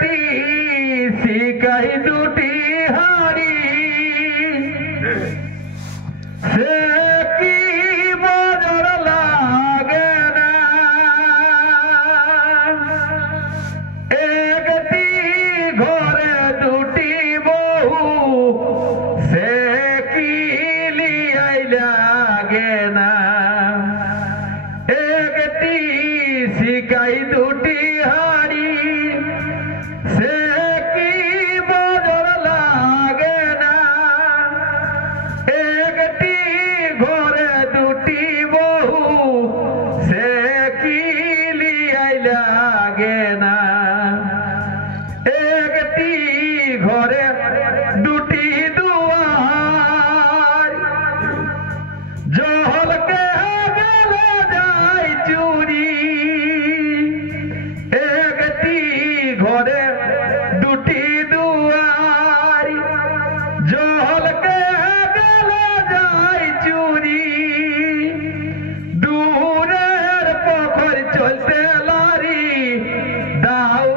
একটি শিকাই দুটি হাড়ি সে কি মজর লাগে না একটি ঘরে দুটি বহু সে কি লিয়াই লাগে না একটি শিকাই দুটি হাড়ি সে কি মজর লাগে না একটি ঘরে দুটি বহু সে কি লিয়াই লাগে না একটি ঘরে দুটি দুয়ার জহলকে গেলে যায় চুরি একটি ঘরে দুটি দুয়ার জহলকে গেলে যায় চুরি দূরের পখর চলতে লারি দাও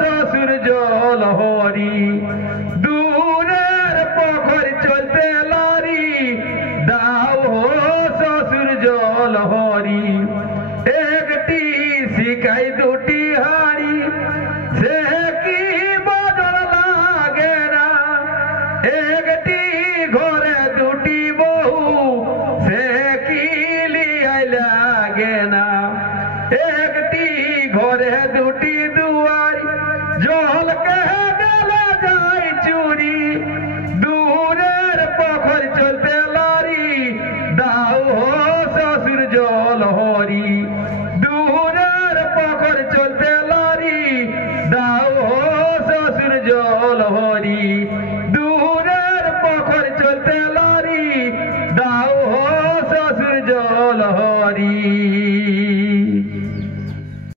শ্বশুর জল হরি দূরের পখর চলতে লারি দাও শ্বশুর জল হরি একটি শিকাই দুটি হাড়ি সে কি বদল লাগে না একটি ঘরে দুটি বহু সে কি লিয়াই লাগে না একটি ঘরে দুটি দুয়ার জলকে গেলে যায় চুরি দূরের পখর চলতে লারি দাও শ্বশুর জল হরি দূরের পখর চলতে লারি দাও শ্বশুর জল হরি দূরের পখর চলতে লারি দাও শ্বশুর জল হরি